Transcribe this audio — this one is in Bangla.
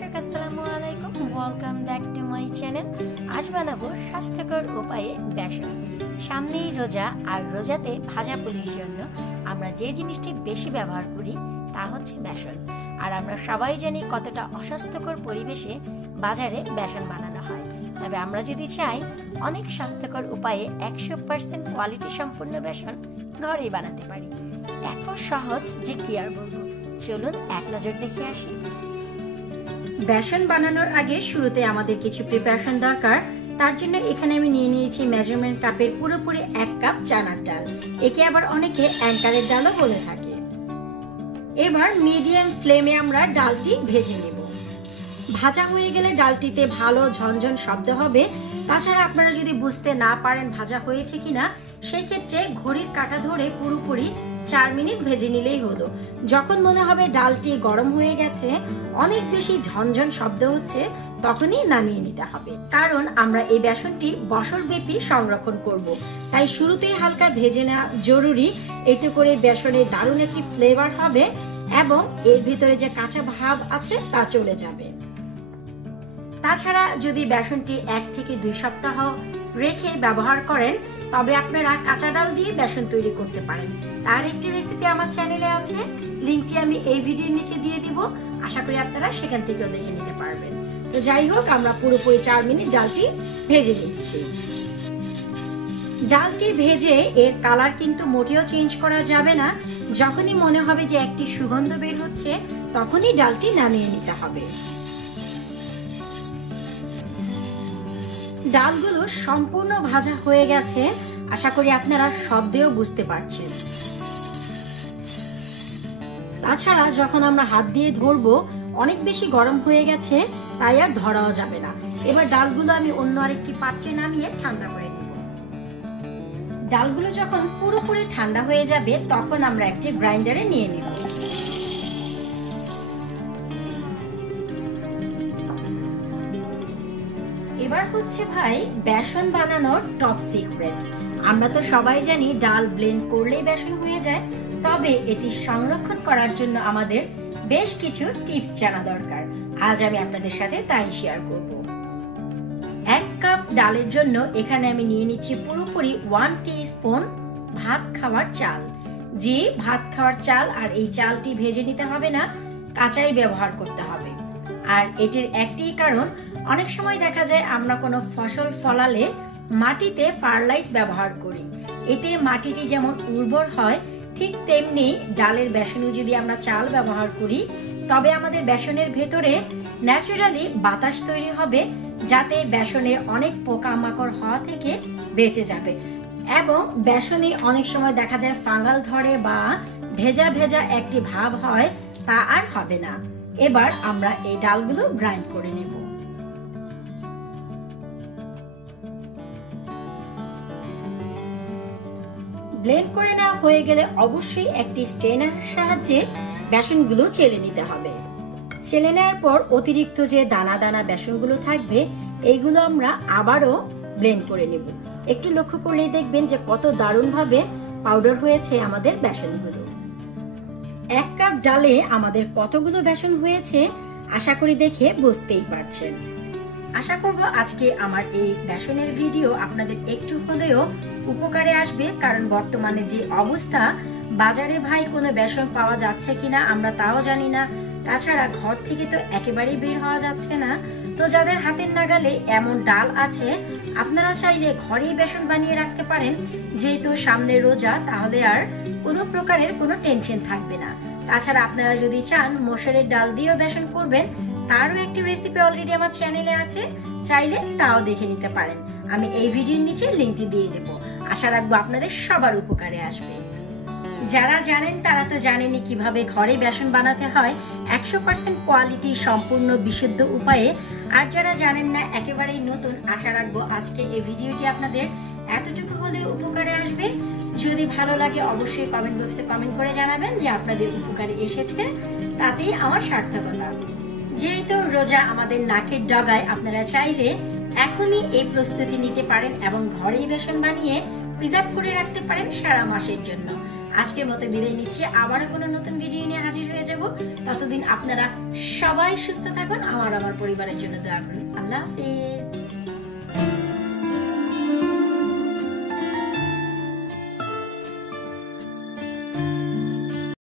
দর্শক আসসালামু আলাইকুম, welcome back to my channel. আজ বানাবো স্বাস্থ্যকর উপায়ে বেসন। সামনেই রোজা, আর রোজাতে ভাজা পুলির জন্য আমরা যে জিনিসটি বেশি ব্যবহার করি তা হচ্ছে বেসন। আর আমরা সবাই জানি কতটা অস্বাস্থ্যকর পরিবেশে বাজারে বেসন বানানো হয়। তবে আমরা যদি চাই অনেক স্বাস্থ্যকর উপায়ে 100% কোয়ালিটি সম্পূর্ণ বেসন ঘরেই বানাতে পারি। এত সহজ যে কি আর বলবো, চলুন এক নজর দেখে আসি। বেসন বানানোর আগে শুরুতে আমাদের কিছু প্রিপারেশন দরকার। তার জন্য এখানে আমি নিয়ে নিয়েছি মেজারমেন্ট কাপের পুরোপুরি 1 কাপ চানার ডাল। একে আবার অনেকে অ্যাঙ্কারের ডালও বলে থাকে। এবার মিডিয়াম ফ্লেমে আমরা ডালটি ভেজে নেব। ভাজা হয়ে গেলে ডালটিতে ভালো ঝনঝন শব্দ হবে। তাছাড়া আপনারা যদি বুঝতে না পারেন ভাজা হয়েছে কিনা, সেই ক্ষেত্রে ঘড়ির কাঁটা ধরে পুরোপুরি 4 মিনিট ভেজে নিলেই হলো। যখন মনে হবে ডালটি গরম হয়ে গেছে, অনেক বেশি ঝনঝন শব্দ হচ্ছে, তখনই নামিয়ে নিতে হবে। কারণ আমরা এই বেসনটি বছরব্যাপী সংরক্ষণ করব, তাই শুরুতেই হালকা ভেজে নেওয়া জরুরি। এতে করে বেসনে দারুণ একটি ফ্লেভার হবে এবং এর ভিতরে যে কাঁচা ভাব আছে তা চলে যাবে। তাছাড়া যদি বেসনটি 1 থেকে 2 সপ্তাহ রেখে ব্যবহার করেন, তবে আপনারা কাঁচা ডাল দিয়ে বেসন তৈরি করতে পারেন। তার একটি রেসিপি আমার চ্যানেলে আছে, লিংকটি আমি এই ভিডিওর নিচে দিয়ে দিব। আশা করি আপনারা সেখান থেকেও দেখে নিতে পারবেন। তো যাই হোক, আমরা পুরোপুরি 4 মিনিট ডালটি ভেজে নিচ্ছি। ডালটি ভেজে এর কালার কিন্তু মোটেও চেঞ্জ করা যাবে না। যখনই মনে হবে যে একটি সুগন্ধ বের হচ্ছে, তখনই ডালটি নামিয়ে নিতে হবে। ডালগুলো সম্পূর্ণ ভাজা হয়ে গেছে, আশা করি আপনারা শব্দেও বুঝতে পারছেন। তাছাড়া যখন আমরা হাত দিয়ে ধরবো, অনেক বেশি গরম হয়ে গেছে, তাই আর ধরাও যাবে না। এবার ডালগুলো আমি অন্য আরেকটি পাত্রে নামিয়ে ঠান্ডা করে নেব। ডালগুলো যখন পুরোপুরি ঠান্ডা হয়ে যাবে, তখন আমরা একটি গ্রাইন্ডারে নিয়ে নেব। এবার হচ্ছে ভাই বেসন বানানোর টপ সিক্রেট। আমরা তো সবাই জানি ডাল ব্লেন্ড করলেই বেসন হয়ে যায়, তবে এটি সংরক্ষণ করার জন্য আমাদের বেশ কিছু টিপস জানা দরকার। আজ আমি আপনাদের সাথে তাই শেয়ার করব। 1 কাপ ডালের জন্য এখানে আমি নিয়ে নিচ্ছি পুরোপুরি 1 টিস্পুন ভাত খাওয়ার চাল। যে ভাত খাওয়ার চাল, আর এই চালটি ভেজে নিতে হবে না, কাঁচাই ব্যবহার করতে হবে। আর এটির একটি কারণ, অনেক সময় দেখা যায় আমরা কোনো ফসল ফলালে মাটিতে পারলাইট ব্যবহার করি। এতে মাটিটি যেমন উর্বর হয়, ঠিক তেমনি ডালের বেসনে যদি আমরা চাল ব্যবহার করি, তবে আমাদের বেসনের ভেতরে ন্যাচারালি বাতাস তৈরি হবে, যাতে বেসনে অনেক পোকামাকড় হওয়া থেকে বেঁচে যাবে। এবং বেসনে অনেক সময় দেখা যায় ফাঙ্গাল ধরে বা ভেজা ভেজা একটি ভাব হয়, তা আর হবে না। এবার আমরা এই ডালগুলো গ্রাইন্ড করে নেব। ব্লেন্ড করে নেওয়া হয়ে গেলে অবশ্যই একটি স্ট্রেনার সাহায্যে বেসনগুলো চেলে নিতে হবে। চেলে নেওয়ার পর অতিরিক্ত যে দানা দানা বেসনগুলো থাকবে, এইগুলো আমরা আবারও ব্লেন্ড করে নেব। একটু লক্ষ্য করলেই দেখবেন যে কত দারুণভাবে পাউডার হয়েছে আমাদের বেসনগুলো। 1 কাপ ডালে আমাদের কতগুলো বেসন হয়েছে আশা করি দেখে বুঝতেই পারছেন। আশা করব আজকে আমার এই বেসনের ভিডিও আপনাদের একটু হলেও উপকারে আসবে। কারণ বর্তমানে যে অবস্থা, বাজারে ভাই কোনো বেসন পাওয়া যাচ্ছে কিনা আমরা তাও জানি না। তাছাড়া ঘর থেকে তো একেবারেই বের হওয়া যাচ্ছে না। তো যাদের হাতের নাগালে এমন ডাল আছে, আপনারা চাইলে ঘরেই বেসন বানিয়ে রাখতে পারেন। যেহেতু সামনে রোজা, তাহলে আর কোনো প্রকারের কোনো টেনশন থাকবে না। তাছাড়া আপনারা যদি চান মসুরের ডাল দিয়েও বেসন করবেন, তারও একটি রেসিপি অলরেডি আমার চ্যানেলে আছে, চাইলে তাও দেখে নিতে পারেন। আমি এই ভিডিওর নিচে লিংকটি দিয়ে দেব। আশা রাখবো আপনাদের সবার উপকারে আসবে। যারা জানেন তারা তো জানেনই কিভাবে ঘরে বেসন বানাতে হয় 100% কোয়ালিটি সম্পূর্ণ বিশুদ্ধ উপায়ে। আর যারা জানেন না, একেবারেই নতুন, আশা রাখবো আজকে এই ভিডিওটি আপনাদের এতটুকু হলেও উপকারে আসবে। যদি ভালো লাগে অবশ্যই কমেন্ট বক্সে কমেন্ট করে জানাবেন যে আপনাদের উপকারে এসেছে, তাতেই আমার সার্থকতা। যেহেতু রোজা আমাদের নাকের ডগায়, আপনারা চাইলে এখনই এই প্রস্তুতি নিতে পারেন এবং ঘরেই বেসন বানিয়ে প্রিজার্ভ করে রাখতে পারেন সারা মাসের জন্য। আজকের মতো বিদায় নিচ্ছি, আবারও কোনো নতুন ভিডিও নিয়ে হাজির হয়ে যাব। ততদিন আপনারা সবাই সুস্থ থাকুন, আমার পরিবারের জন্য দোয়া করুন। আল্লাহ হাফেজ।